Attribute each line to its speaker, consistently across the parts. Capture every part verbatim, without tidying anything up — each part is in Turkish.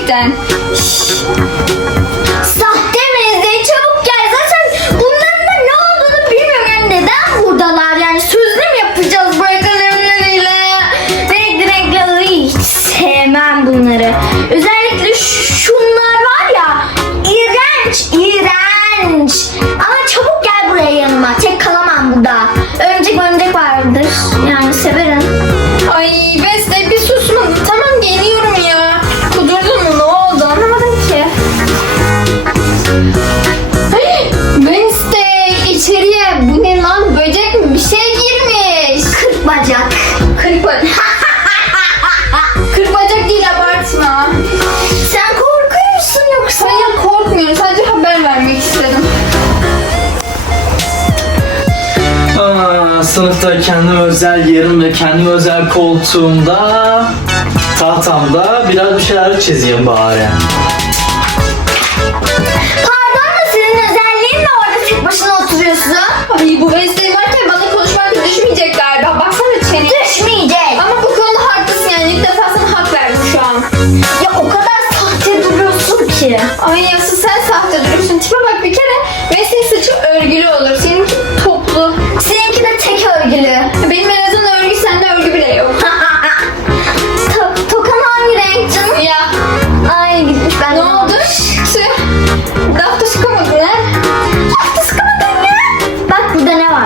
Speaker 1: gerçekten.
Speaker 2: Sahte Wednesday, çabuk gel. Zaten bunların da ne olduğunu bilmiyorum. Yani neden buradalar? Yani sözlü mü yapacağız bu kalemleriyle? Renkli renkli hiç sevmem bunları. Özellikle şunlar var ya. İğrenç, iğrenç. Ama çabuk gel buraya yanıma. Tek kalamam burada. Örümcek örümcek vardır. Yani severim.
Speaker 1: Ay Wednesday bir susmadın. Tamam geliyorum ya. Kudurdun mu? Ne oldu? Anlamadım ki. Ay, Wednesday içeriye bu ne lan? Böcek mi? Bir şey girmiş.
Speaker 2: Kırk bacak.
Speaker 1: Kırk bacak. Kırk bacak değil, abartma.
Speaker 2: Sen korkuyor musun yoksa?
Speaker 1: Hayır korkmuyorum. Sadece haber vermek istedim.
Speaker 3: Aa, sınıfta kendime özel yerim ve kendime özel koltuğumda, tahtamda biraz bir şeyler çizeyim bari.
Speaker 2: Pardon da senin özelliğin ne orada tek başına oturuyorsun?
Speaker 1: Ay bu Wednesday varken bana konuşmak düşmeyecek galiba. Baksana çene.
Speaker 2: Düşmeyecek.
Speaker 1: Ama bu konuda haklısın yani. İlk defa sana hak verdim şu an.
Speaker 2: Ya o kadar sahte duruyorsun ki.
Speaker 1: Ay asıl sen sahte duruyorsun. Tipe bak bir kere. Wednesday saçı örgülü olur. Seninki toplu.
Speaker 2: Seninki de tek örgülü.
Speaker 1: Benim en azından örgü, sende örgü bile yok.
Speaker 2: To- tokan hangi renk canım?
Speaker 1: Ya
Speaker 2: Ay gitmiş ben.
Speaker 1: ne oldu? Tüh. Dafta çıkamadın ha?
Speaker 2: Hafta sıkımadın ya. Bak burada ne var?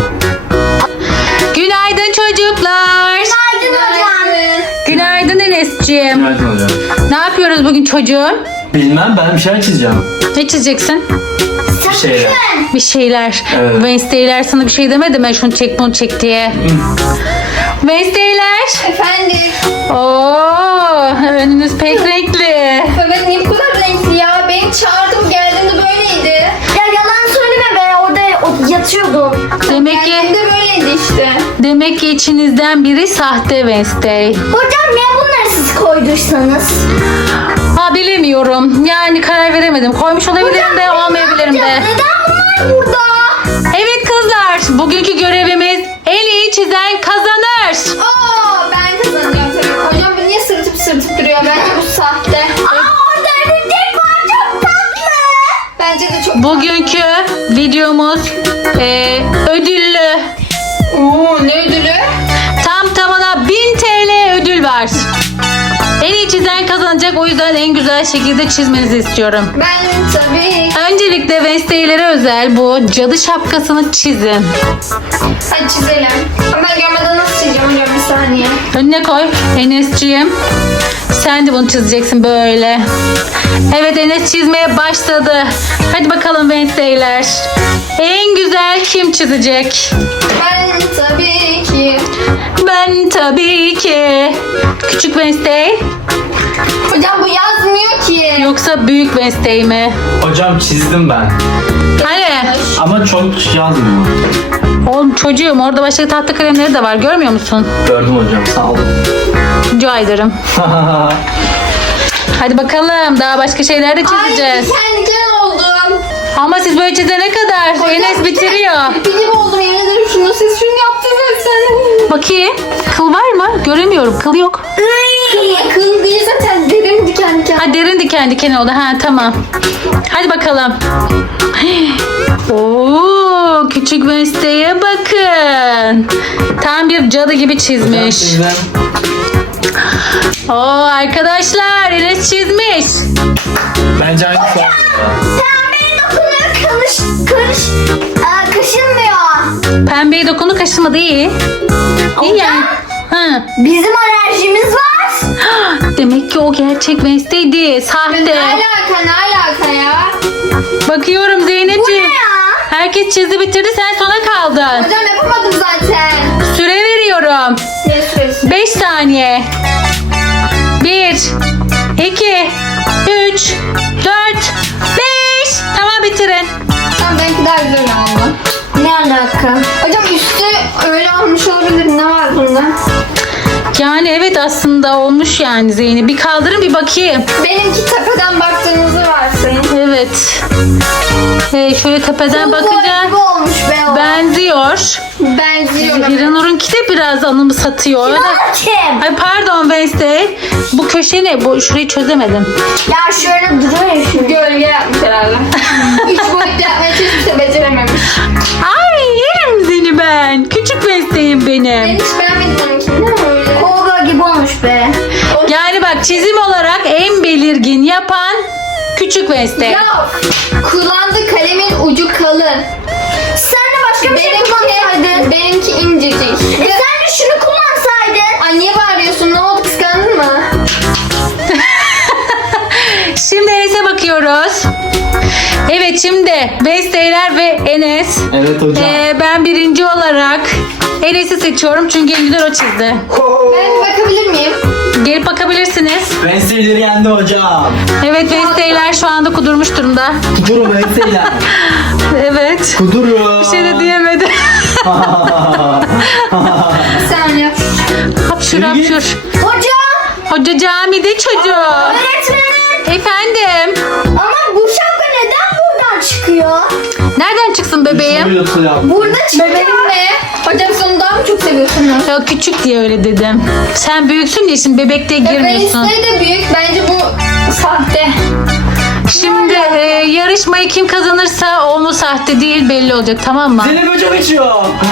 Speaker 4: Günaydın çocuklar.
Speaker 2: Günaydın hocam.
Speaker 4: Günaydın Enes'ciğim.
Speaker 3: Günaydın hocam.
Speaker 4: Ne yapıyoruz bugün çocuğum?
Speaker 3: Bilmem, ben bir şeyler çizeceğim.
Speaker 4: Ne çizeceksin?
Speaker 2: Sakın.
Speaker 3: şeyler.
Speaker 4: Bir şeyler.
Speaker 3: Evet.
Speaker 4: Wednesday'ler sana bir şey demedi mi? Şunu çek bunu çek diye. Wednesday'ler.
Speaker 1: Efendim.
Speaker 4: Oo, önünüz pek renkli.
Speaker 1: Evet niye bu kadar renkli ya? Beni çağırdım geldiğimde böyleydi.
Speaker 2: Ya yalan söyleme be, orada o- yatıyordum.
Speaker 4: Demek ki
Speaker 1: Geldiğimde böyleydi işte.
Speaker 4: demek ki içinizden biri sahte Wednesday.
Speaker 2: Hocam niye bunları siz koyduysanız?
Speaker 4: Ha bilemiyorum. Yani karar veremedim. Koymuş olabilirim de olmayabilirim de.
Speaker 2: Neden bunlar burada?
Speaker 4: Evet kızlar, bugünkü görevimiz en iyi çizen kazanır.
Speaker 1: Oo ben kazanıyorum tabii. Hocam bu niye sırıtıp sırıtıp duruyor? Bence bu sahte.
Speaker 2: Aa orada örümcek var, çok tatlı.
Speaker 1: Bence de çok
Speaker 4: Bugünkü videomuz e, ödüllü.
Speaker 1: Oo ne ödülü?
Speaker 4: Tam tamına bin T L ödül var. En iyi çizen kazanacak, o yüzden en güzel şekilde çizmenizi istiyorum.
Speaker 1: Ben tabii.
Speaker 4: Öncelikle Wednesday'lere özel bu cadı şapkasını çizin.
Speaker 1: Hadi çizelim. Ama ben görmeden nasıl çizeceğim hocam, bir saniye.
Speaker 4: Önüne koy Enes'ciğim. Sen de bunu çizeceksin böyle. Evet, Enes çizmeye başladı. Hadi bakalım Wednesday'ler. En güzel kim çizecek?
Speaker 1: Ben tabii ki.
Speaker 4: Ben tabii ki. Küçük Wednesday
Speaker 1: Hocam bu yazmıyor ki.
Speaker 4: yoksa büyük Wednesday mi?
Speaker 3: Hocam çizdim ben.
Speaker 4: Hani?
Speaker 3: Ama çok yazmıyor.
Speaker 4: Oğlum çocuğum, orada başka tahta kalemleri de var, görmüyor musun?
Speaker 3: Gördüm hocam, sağ olun.
Speaker 4: Rica ederim. Hadi bakalım, daha başka şeyler de
Speaker 1: Ay
Speaker 4: çizeceğiz.
Speaker 1: diken diken oldum.
Speaker 4: Ama siz böyle çizene kadar
Speaker 1: Hocam,
Speaker 4: Enes bitiriyor.
Speaker 1: Benim oldum, yemin ederim şunu. Siz şunu yaptınız sen.
Speaker 4: Bakayım, kıl var mı? Göremiyorum, kıl yok.
Speaker 1: Kıl değil zaten, derin diken diken.
Speaker 4: Ha, derin diken diken oldu. Ha, tamam. Hadi bakalım. Oo, küçük Wednesday'e bakın. Tam bir cadı gibi
Speaker 3: Hocam
Speaker 4: çizmiş.
Speaker 3: çizdim.
Speaker 4: Oo arkadaşlar, Enes çizmiş.
Speaker 3: Bence aynı form.
Speaker 2: Pembeye dokunuyor, kırış, kırış, aa, kaşınmıyor.
Speaker 4: Pembeye dokunu kaşıma değil. İyi yani. Ha.
Speaker 2: Bizim alerjimiz var.
Speaker 4: Demek ki o gerçek Wednesday değil.
Speaker 1: Ne
Speaker 4: Sahte.
Speaker 1: alaka ne alaka ya?
Speaker 4: Bakıyorum Zeynep'ciğim.
Speaker 2: Ya.
Speaker 4: Herkes çizdi bitirdi, sen sona kaldın.
Speaker 1: Hocam yapamadım zaten.
Speaker 4: Süre veriyorum.
Speaker 1: Ne süresi?
Speaker 4: beş saniye. bir, iki, üç, dört, beş. Tamam, bitirin.
Speaker 1: Tamam benimki daha güzel oldu.
Speaker 2: Ne alaka?
Speaker 1: Hocam üstü öyle olmuş olabilir. Ne var bunda?
Speaker 4: Yani evet, aslında olmuş yani Zeynep. Bir kaldırın bir bakayım.
Speaker 1: Benimki tepeden baktığınızı varsın.
Speaker 4: Evet. Ee, şöyle tepeden
Speaker 2: Çok
Speaker 4: bakınca
Speaker 2: gibi olmuş be o.
Speaker 4: benziyor.
Speaker 1: Benziyor.
Speaker 4: İranur'unki de biraz anımı satıyor.
Speaker 2: Kim?
Speaker 4: Ay pardon Wednesday. Bu köşe ne? Bu, şurayı çözemedim.
Speaker 2: Ya şöyle duruyor ya şu.
Speaker 1: Gölge yapmış herhalde. Üç boyutlu yapmaya çalışmış becerememiş.
Speaker 4: Ay yerim seni ben. Küçük Wednesday'im
Speaker 1: Ben
Speaker 4: benim.
Speaker 1: hiç beğenmedim onunkini değil mi öyle?
Speaker 2: Kobra gibi olmuş be.
Speaker 4: Yani bak çizim olarak en belirgin yapan küçük Wednesday.
Speaker 1: Yok. Kullandığı kalemin ucu kalın.
Speaker 2: Sen de başka bir şey
Speaker 1: Benimki,
Speaker 2: kullansaydın.
Speaker 1: benimki incecik.
Speaker 2: E sen de şunu kullansaydın.
Speaker 1: Ay niye bağırıyorsun? Ne oldu? Kıskandın mı?
Speaker 4: Şimdi Enes'e bakıyoruz. Evet şimdi Wednesday'ler ve Enes.
Speaker 3: Evet hocam.
Speaker 4: Ee, ben birinci olarak Enes'i seçiyorum çünkü en güzel o çizdi.
Speaker 1: Ben bir bakabilir miyim?
Speaker 4: Gelip bakabilirsiniz.
Speaker 3: Wednesday'leri yendi hocam.
Speaker 4: Evet Wednesday'ler şu anda kudurmuş durumda.
Speaker 3: Kudurun Wednesday'ler.
Speaker 4: Evet.
Speaker 3: Kudurun.
Speaker 4: Bir şey de diyemedi.
Speaker 1: Bir saniye.
Speaker 4: Hapşur
Speaker 3: Yürü
Speaker 4: hapşur.
Speaker 2: Hocam.
Speaker 4: Hoca camide çocuğu.
Speaker 2: Öğretmenim.
Speaker 4: Efendim.
Speaker 2: Ama bu şapka neden buradan çıkıyor?
Speaker 4: Nereden çıksın bebeğim?
Speaker 3: Yutulu yap.
Speaker 2: Burada çıkıyor.
Speaker 1: Bebeğim ne? Hocam siz onu daha mı çok seviyorsunuz?
Speaker 4: Ya küçük diye öyle dedim. Sen büyüksün diye şimdi bebekte girmiyorsun.
Speaker 1: Wednesday de büyük. Bence bu sahte.
Speaker 4: Şimdi e, yarışmayı kim kazanırsa o mu sahte değil belli olacak tamam mı?
Speaker 3: Zeynep hocam içiyor.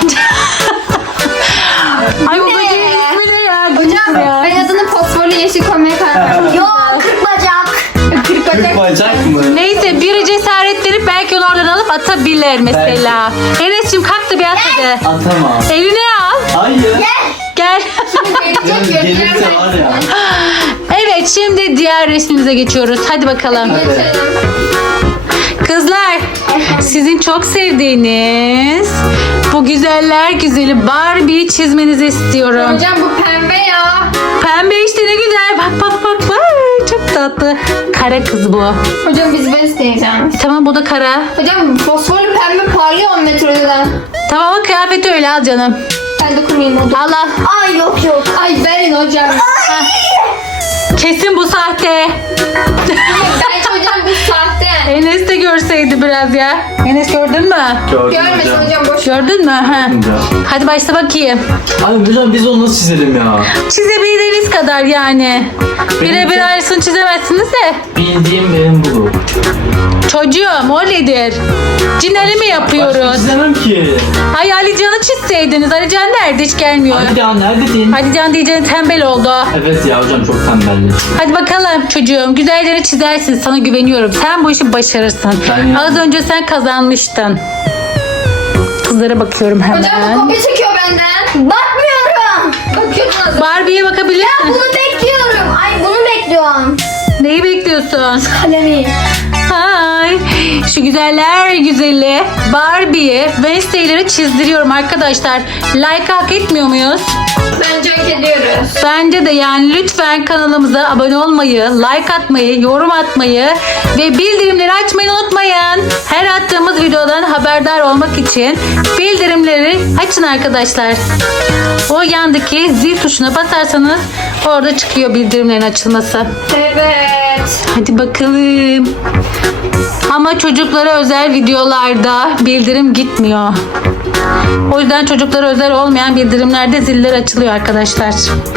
Speaker 4: Ay bu böceğin ismi ne ya?
Speaker 1: Hocam
Speaker 4: Ya.
Speaker 1: ben adını fosforlu yeşil koymaya karar verdim.
Speaker 2: Yok kırk bacak.
Speaker 1: Kırk bacak.
Speaker 3: Kırk bacak mı?
Speaker 4: Neyse biri cesaret verip belki onu oradan alıp atabilir mesela. Enes'cim kalk da bir at hadi.
Speaker 3: Atamam.
Speaker 4: Eline al.
Speaker 3: Hayır.
Speaker 4: Gel.
Speaker 1: Gelecek
Speaker 3: Gelirse
Speaker 1: göreceğim
Speaker 3: var ya.
Speaker 4: Evet şimdi diğer resmimize geçiyoruz. Hadi bakalım.
Speaker 3: Evet.
Speaker 4: Kızlar sizin çok sevdiğiniz bu güzeller güzeli Barbie çizmenizi istiyorum.
Speaker 1: Hocam bu pembe ya.
Speaker 4: Pembe işte ne güzel. Bak bak bak bak. Çok tatlı. Kara kız bu.
Speaker 1: Hocam biz Wednesday'yiz yani.
Speaker 4: E, tamam bu da kara.
Speaker 1: Hocam fosforlu pembe parlıyor on metreden.
Speaker 4: Tamam ama kıyafeti öyle al canım.
Speaker 1: Ben de kurmayayım oldu.
Speaker 4: Al al.
Speaker 2: Ay yok yok.
Speaker 1: Ay verin hocam.
Speaker 4: Kesin bu sahte.
Speaker 1: Bence hocam bu sahte.
Speaker 4: Enes de görseydi biraz ya. Enes gördün mü?
Speaker 3: Gördüm
Speaker 1: Görmesin hocam boş.
Speaker 4: Gördün mü? Ha.
Speaker 3: Hocam.
Speaker 4: Hadi başla bakayım.
Speaker 3: Abi hocam biz onu nasıl çizelim ya?
Speaker 4: Çizebildiğiniz kadar yani. Birebir
Speaker 3: Benimki-
Speaker 4: aynısını çizemezsiniz de.
Speaker 3: Bildiğim benim bu.
Speaker 4: Çocuğum o nedir? Cineli mi
Speaker 3: Başka
Speaker 4: yapıyoruz?
Speaker 3: çizemem ki.
Speaker 4: Ay Alican'ı çizseydiniz. Alican nerede? Hiç gelmiyor.
Speaker 3: Hadi ya neredesin?
Speaker 4: Alican diyeceğin tembel oldu.
Speaker 3: Evet ya hocam çok tembelli.
Speaker 4: Hadi bakalım çocuğum. Güzelce çizersin. Sana güveniyorum. Sen bu işi başarırsın.
Speaker 3: Ben ya-
Speaker 4: Az önce sen kazanmıştın. Kızlara bakıyorum
Speaker 1: Hocam bu
Speaker 4: hemen.
Speaker 1: kopya çekiyor benden.
Speaker 2: Bakmıyorum.
Speaker 1: Bakıyordunuz.
Speaker 4: Barbie'ye bakabilirsin.
Speaker 2: Bunu bekliyorum. Ay bunu bekliyorum.
Speaker 4: Neyi bekliyorsun?
Speaker 2: Kalemi.
Speaker 4: Ay, şu güzeller güzeli Barbie'yi Wednesday'leri çizdiriyorum arkadaşlar. Like hak etmiyor muyuz?
Speaker 1: Bence hak ediyoruz.
Speaker 4: Bence de yani lütfen kanalımıza abone olmayı, like atmayı, yorum atmayı ve bildirimleri açmayı unutmayın. Her attığımız videodan haberdar olmak için bildirimleri açın arkadaşlar. O yandaki zil tuşuna basarsanız orada çıkıyor bildirimlerin açılması.
Speaker 1: Evet.
Speaker 4: Hadi bakalım. Ama çocuklara özel videolarda bildirim gitmiyor. O yüzden çocuklara özel olmayan bildirimlerde ziller açılıyor arkadaşlar.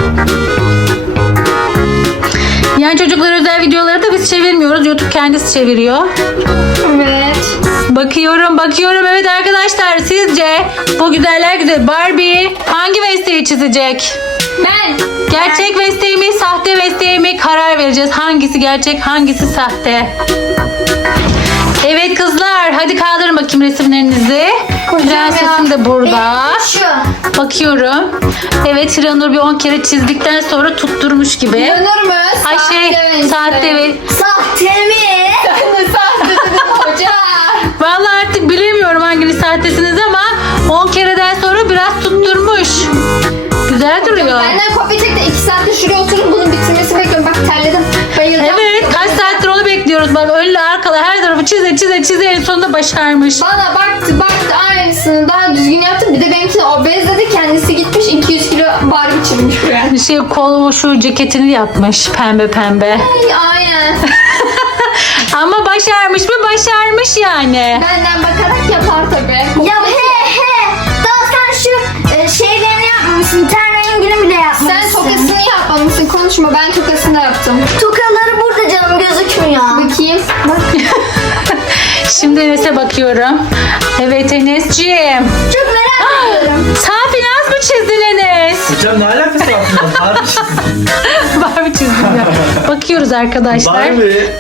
Speaker 4: Yani çocuklara özel videoları da biz çevirmiyoruz. YouTube kendisi çeviriyor.
Speaker 1: Evet.
Speaker 4: Bakıyorum bakıyorum. Evet arkadaşlar sizce bu güzeller güzel Barbie hangi Wednesday'i çizecek?
Speaker 1: Ben.
Speaker 4: Gerçek Wednesday mi sahte Wednesday mi karar vereceğiz. Hangisi gerçek hangisi sahte. Evet kızlar hadi kaldırın bakayım resimlerinizi. Prensesim de burada.
Speaker 2: Şu.
Speaker 4: Bakıyorum. Evet Hiranur bir on kere çizdikten sonra tutturmuş gibi.
Speaker 1: Yanır mı?
Speaker 4: Ay şey sahte ve
Speaker 2: Sahte mi?
Speaker 1: Sen de sahte dedin hocam.
Speaker 4: vallahi artık bilemiyorum hanginiz sahtesiniz ama on kereden sonra biraz tutturmuş. Güzel duruyor.
Speaker 1: Benden kopya çek de iki saatte şuraya oturup bunun bitirmesini bekliyorum. Bak terledim. Bayılacağım.
Speaker 4: Evet kaç saattir onu bekliyoruz. Bak önlü arkalı her tarafı çize çize çize en sonunda başarmış.
Speaker 1: Bana baktı baktı aynısını daha düzgün yaptı. Bir de benimkini obez dedi. Kendisi gitmiş iki yüz kilo Barbie olmuş buraya.
Speaker 4: Şey kol şu ceketini yapmış pembe pembe.
Speaker 1: Ay, aynen.
Speaker 4: Ama başarmış mı? Başarmış yani.
Speaker 1: Benden bakarak yapar tabii.
Speaker 2: Ya he he. Daha sen şu e, şeylerini yapmamışsın. Ten rengini bile yapmamışsın.
Speaker 1: Sen tokasını yapmamışsın. Konuşma, ben tokasını da yaptım.
Speaker 2: Tokaları burada canım gözükmüyor.
Speaker 1: Bakayım.
Speaker 4: Şimdi Enes'e bakıyorum. Evet Enes'ciğim.
Speaker 2: Çok merak ediyorum.
Speaker 4: Safi Naz mı çizdin Enes?
Speaker 3: Hocam ne alakası var bunun? Harbi çizdim.
Speaker 4: Barbie çizdim ya. Bakıyoruz arkadaşlar.
Speaker 3: Barbie.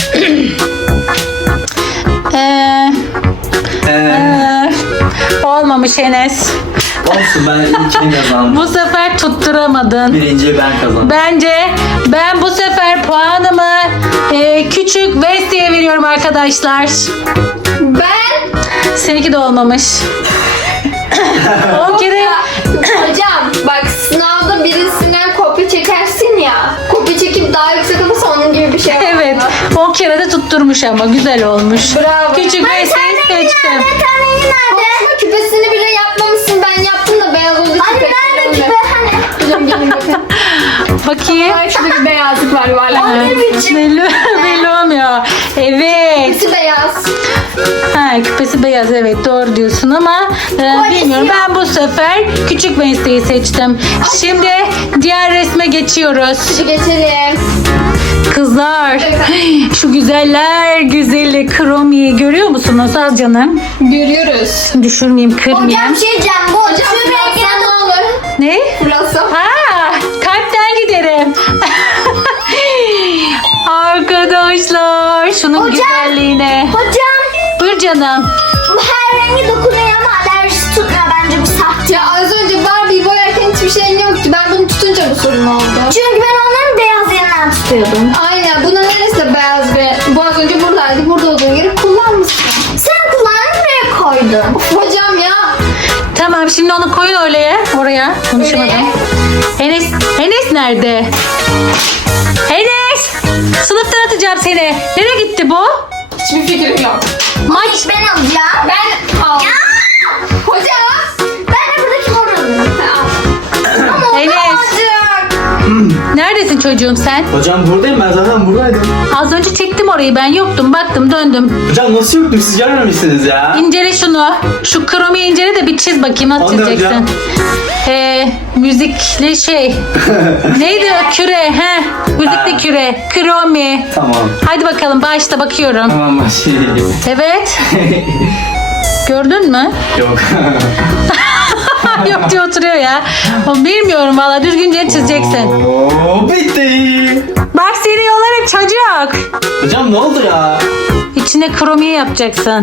Speaker 4: Ee,
Speaker 3: Ee,
Speaker 4: e, olmamış Enes.
Speaker 3: olsun, ben ilkini kazandım.
Speaker 4: Bu sefer tutturamadın.
Speaker 3: Birinciyi ben kazandım.
Speaker 4: Bence ben bu sefer puanımı e, küçük Vesti'ye veriyorum arkadaşlar.
Speaker 1: Ben
Speaker 4: Seninki de olmamış. on kere
Speaker 1: hocam bak, sınavda birisinden kopya çekersin ya. Kopya çekip daha yüksek olursa onun gibi bir şey var.
Speaker 4: evet on kere de tutturmuş ama güzel olmuş.
Speaker 1: Bravo.
Speaker 4: Küçük Vesti'yi seçtim.
Speaker 2: Ten rengi nerede?
Speaker 1: Konuşma, küpesini bile yapmamışsın. Ben yaptım da beyaz olduğu için
Speaker 2: Anne
Speaker 1: pek
Speaker 2: nerede
Speaker 1: olmadı.
Speaker 2: küpe hani?
Speaker 1: Hocam gelin bakın.
Speaker 4: Bakayım.
Speaker 1: Ay, şurada bir beyazlık var yuvarlak.
Speaker 2: Ne biçim?
Speaker 4: Belli, belli olmuyor. Evet.
Speaker 1: Hepsi beyaz.
Speaker 4: Ha, küpesi beyaz, evet doğru diyorsun ama e, bilmiyorum. Ben bu sefer küçük Wednesday'i seçtim. Şimdi diğer resme geçiyoruz.
Speaker 1: Hadi geçelim.
Speaker 4: Kızlar, şu güzeller güzeli Kromi'yi görüyor musunuz az canım?
Speaker 1: Görüyoruz.
Speaker 4: Düşürmeyeyim, kırmayayım.
Speaker 2: Hocam şey diyeceğim. Bu
Speaker 1: Hocam
Speaker 2: tüm
Speaker 1: fırlatsan
Speaker 2: rengine
Speaker 1: ne olur?
Speaker 4: Ne?
Speaker 1: Fırlatsam.
Speaker 4: Ha, kalpten giderim. Arkadaşlar, şunun
Speaker 2: Hocam.
Speaker 4: güzelliğine.
Speaker 2: Hocam
Speaker 4: Buyur canım.
Speaker 2: bu her rengi dokunuyor ama alerjisi tutmuyor bence bir sahte.
Speaker 1: Ya az önce Barbie'yi boyarken hiçbir şeyin yoktu. Ben bunu tutunca bu sorun oldu.
Speaker 2: Çünkü ben onların beyaz yerinden tutuyordum.
Speaker 1: Aynen, bunun neresi de beyaz ve bu az önce buradaydı. Burada olduğun yeri kullanmışsın.
Speaker 2: Sen kullandın buraya koydun.
Speaker 1: Of hocam ya.
Speaker 4: Tamam, şimdi onu koyun oraya. Oraya. Konuşamadım. Enes, Enes nerede? Enes! Sınıftan atacağım seni. Nereye gitti bu?
Speaker 1: Hiçbir fikrim yok.
Speaker 4: Maç.
Speaker 2: Ben alacağım.
Speaker 1: Ben aldım. Hocam.
Speaker 2: Ben de buradaki moru alayım. Ama o da
Speaker 4: Enes.
Speaker 2: alacak.
Speaker 4: Neredesin çocuğum sen?
Speaker 3: Hocam buradayım, ben zaten buradaydım.
Speaker 4: Az önce çektim orayı, ben yoktum. Baktım, döndüm.
Speaker 3: Hocam nasıl yoktum, siz görmemişsiniz ya.
Speaker 4: İncele şunu. Şu kromi incele de bir çiz bakayım. Nasıl
Speaker 3: O ne
Speaker 4: çizeceksin?
Speaker 3: hocam?
Speaker 4: Ee, müzikli şey. Neydi o? Küre. He. Müzikli
Speaker 3: Ha.
Speaker 4: küre. Kromi.
Speaker 3: Tamam.
Speaker 4: Hadi bakalım, başla, bakıyorum.
Speaker 3: Tamam, başlayayım.
Speaker 4: Evet. Gördün mü?
Speaker 3: Yok.
Speaker 4: Yok diye oturuyor ya. O bilmiyorum valla, düzgünce çizeceksin.
Speaker 3: Oo, bitti.
Speaker 4: Bak seni yolarım çocuk.
Speaker 3: Hocam ne oldu ya?
Speaker 4: İçine kromiye yapacaksın.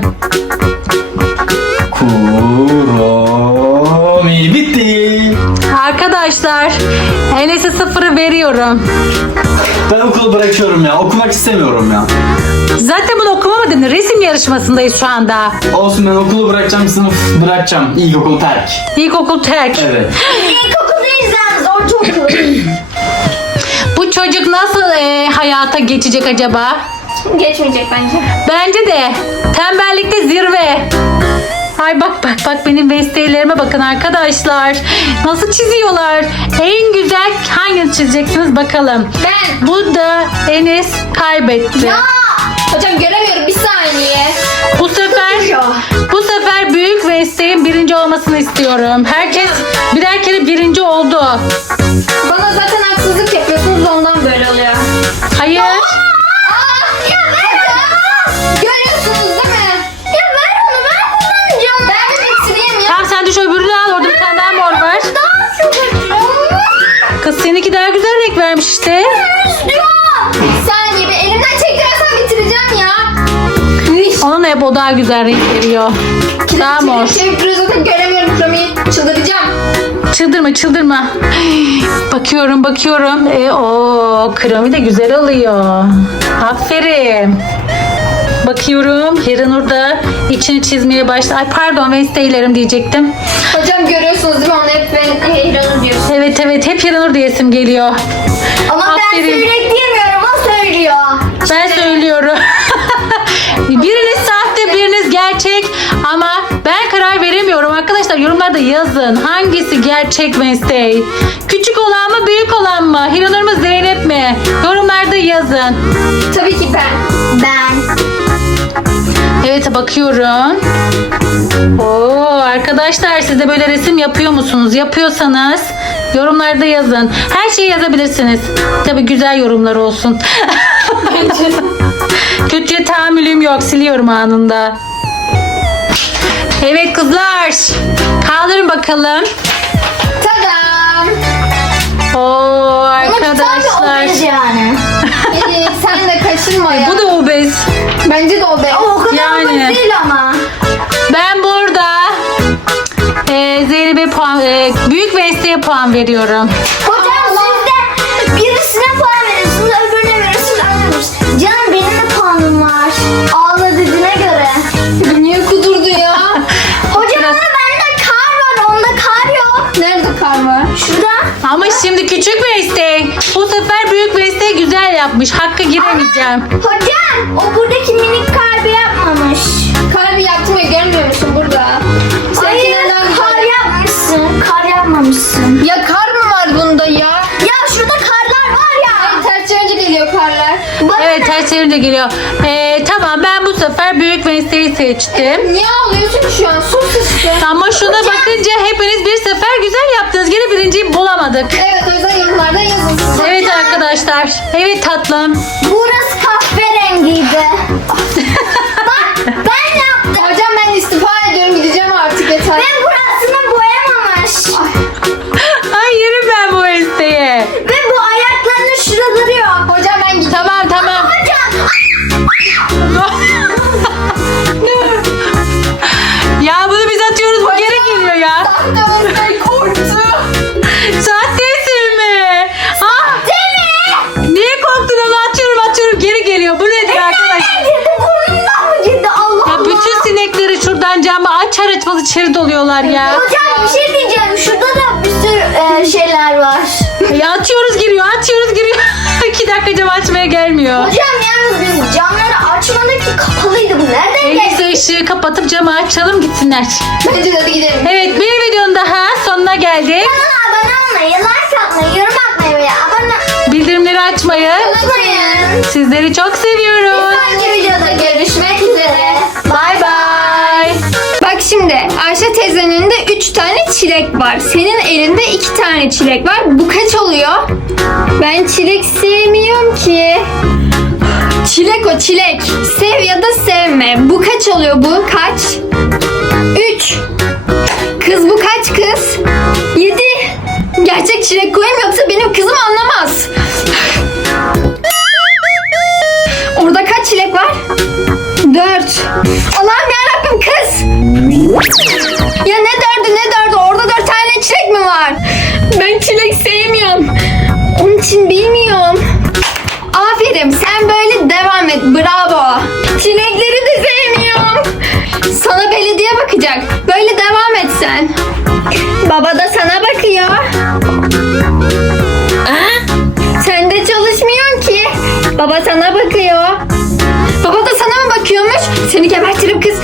Speaker 3: Kuromi bitti.
Speaker 4: Arkadaşlar Enes'e sıfırı veriyorum.
Speaker 3: Ben okulu bırakıyorum ya. Okumak istemiyorum ya.
Speaker 4: Zaten bunu okumamadın. Resim yarışmasındayız şu anda.
Speaker 3: Olsun, ben okulu bırakacağım, sınıf bırakacağım. İlkokul terk.
Speaker 4: İlkokul terk.
Speaker 3: Evet.
Speaker 2: İlkokul değil zaten ortaokul.
Speaker 4: Bu çocuk nasıl e, hayata geçecek acaba?
Speaker 1: Geçmeyecek bence.
Speaker 4: Bence de tembellikte zirve. Ay bak bak bak, benim vestiyelerime bakın arkadaşlar. Nasıl çiziyorlar? En güzel hangini çizeceksiniz bakalım.
Speaker 1: Ben.
Speaker 4: Bu da Enes kaybetti.
Speaker 1: Ya. Hocam göremiyorum, bir saniye.
Speaker 4: Bu sefer bu sefer büyük vestiyenin birinci olmasını istiyorum. Herkes birer kere birinci oldu.
Speaker 1: Bana zaten haksızlık yapıyorsunuz, ondan böyle oluyor.
Speaker 4: Hayır.
Speaker 1: Aa, ya ver onu. Görüyorsunuz değil mi?
Speaker 2: Ya ver onu ben kullanacağım.
Speaker 1: Ben de bitireyim ya.
Speaker 4: Tamam, sen de şöyle öbürünü al. Orada bir tane daha mor var.
Speaker 2: Daha çok acıyor.
Speaker 4: Kız seninki daha güzel renk vermiş işte.
Speaker 1: Bir saniye, bir elimden çektirersen bitireceğim ya.
Speaker 4: Onun hep o daha güzel renk veriyor. Daha mor.
Speaker 1: Çevik duruyor zaten, göremiyorum Kromi'yi. Çıldıracağım.
Speaker 4: Çıldırma çıldırma. Bakıyorum bakıyorum. E, o kromi de güzel oluyor. Aferin. Bakıyorum. Hiranur da içini çizmeye başladı. Ay pardon, Wednesday'lerim diyecektim.
Speaker 1: Hocam görüyorsunuz değil mi? Onu hep ben Heyran'ı diyorsun.
Speaker 4: Evet evet, hep Hiranur diyesim geliyor.
Speaker 2: Ama ben
Speaker 4: Aferin.
Speaker 2: söyleyek diyemiyorum o söylüyor.
Speaker 4: Ben söylüyorum. Biriniz sahte, biriniz gerçek ama ben karar veremiyorum arkadaşlar. Arkadaşlar yorumlarda yazın. Hangisi gerçek Wednesday? Küçük olan mı büyük olan mı? Hiranur mu Zeynep mi? Yorumlarda yazın.
Speaker 1: Tabii ki ben.
Speaker 2: Ben.
Speaker 4: Evet bakıyorum. Oo, arkadaşlar siz de böyle resim yapıyor musunuz? Yapıyorsanız yorumlarda yazın. Her şeyi yazabilirsiniz. Tabii güzel yorumlar olsun. Kötüye tahammülüm yok. Siliyorum anında. Evet kızlar. Kaldırın bakalım.
Speaker 1: Tadam.
Speaker 4: Oo
Speaker 2: Ama bir tane
Speaker 4: arkadaşlar.
Speaker 2: obez yani.
Speaker 1: Elif sen de kaçırma ya.
Speaker 4: Bu da obez.
Speaker 1: Bence de o be.
Speaker 2: O kadar
Speaker 4: Yani.
Speaker 2: obez değil ama.
Speaker 4: Ben burada e, Zeynep'e puan, e, büyük Wednesday'e puan veriyorum.
Speaker 2: Hocam siz de birisine puan veriyorsunuz, öbürüne veriyorsunuz, öbürüne veriyorsunuz. Canım benim de puanım var. Ağla dediğine göre.
Speaker 1: Niye kudurdu ya?
Speaker 2: Hocam ama bende kar var, onda kar yok.
Speaker 1: Nerede karma?
Speaker 2: Şurada.
Speaker 4: Ama şimdi küçük Wednesday. Bu sefer büyük Wednesday güzel yapmış. Hakkı giremeyeceğim.
Speaker 2: Hocam o buradaki minik kalbi yapmamış.
Speaker 1: Kalbi yaptım ya görmüyor musun burada?
Speaker 2: Hayır,
Speaker 1: Seninkinden daha güzel.
Speaker 2: kar yapmışsın. Kar yapmamışsın.
Speaker 1: Ya kar mı var bunda ya?
Speaker 2: Ya şurada karlar var ya.
Speaker 1: Ters çevirince geliyor karlar.
Speaker 2: Bana
Speaker 4: Evet ters çevirince geliyor. E, tamam ben bu sefer büyük Wednesday'i seçtim.
Speaker 1: Niye ağlıyorsun ki şu an? Sus işte.
Speaker 4: Ama şuna bakınca hepiniz bir sefer güzel yaptınız. Gene birinciyi bulamadık.
Speaker 1: Evet o yüzden yorumlarda yazın.
Speaker 4: Evet arkadaşlar. Evet tatlım.
Speaker 2: burası kahverengiydi. Bak ben yaptım.
Speaker 1: Hocam ben istifa ediyorum gideceğim artık yeter.
Speaker 2: Ve burasını boyamamış.
Speaker 4: Ay yerim ben bu Wednesday'e.
Speaker 2: Ve bu ayaklarının şuraları yok.
Speaker 1: Hocam ben gideceğim.
Speaker 4: Tamam tamam.
Speaker 2: Hocam.
Speaker 4: Ya bunu biz atıyoruz bu geri geliyor ya.
Speaker 1: Sahte korktu.
Speaker 4: Sahtesi mi? Ah, niye korktun ama atıyorum atıyorum geri geliyor. Bu nedir arkadaşlar?
Speaker 2: Girdi burnundan mı girdi Allah
Speaker 4: Ya
Speaker 2: Allah.
Speaker 4: bütün sinekleri şuradan cama açar açmaz içeri doluyorlar ya.
Speaker 2: Hocam bir şey diyeceğim. Şurada da bir sürü e, şeyler var.
Speaker 4: Ya atıyoruz giriyor atıyoruz giriyor. İki dakika cam açmaya gelmiyor.
Speaker 2: Hocam yalnız biz camları açmadık ki kapalıydı bu. Nereden
Speaker 4: En
Speaker 2: geldi?
Speaker 4: iyisi ışığı kapatıp camı açalım gitsinler.
Speaker 1: Bence de hadi gidelim.
Speaker 4: Evet bir videonun daha sonuna geldik.
Speaker 2: Kanala abone olmayı, like atmayı, yorum atmayı ve abone
Speaker 4: Bildirimleri açmayı.
Speaker 2: unutmayın.
Speaker 4: Sizleri çok seviyoruz.
Speaker 2: Sonraki videoda görüşmek üzere.
Speaker 4: Bay bay.
Speaker 1: Bak şimdi Ayşe teyzenin elinde üç tane çilek var. Senin elinde iki tane çilek var. Bu kaç oluyor? Ben çilek sevmiyorum ki. Çilek o çilek. Sev ya da sevme. Bu kaç oluyor bu? Kaç? Üç. Kız bu kaç kız? Yedi. Gerçek çilek koyayım yoksa benim kızım anlamaz. Orada kaç çilek var? Dört. Allah'ım yarabbim kız. Ya ne dördü ne dördü? Orada dört tane çilek mi var? Ben çilek sevmiyorum. Onun için bilmiyorum. Aferin sen böyle devam et. Bravo. Çilekleri de sevmiyorum. Sana belediye bakacak. Böyle devam et sen. Baba da sana bakıyor. Sen de çalışmıyorsun ki. Baba sana bakıyor. Baba da sana mı bakıyormuş? Seni gebertirim kız.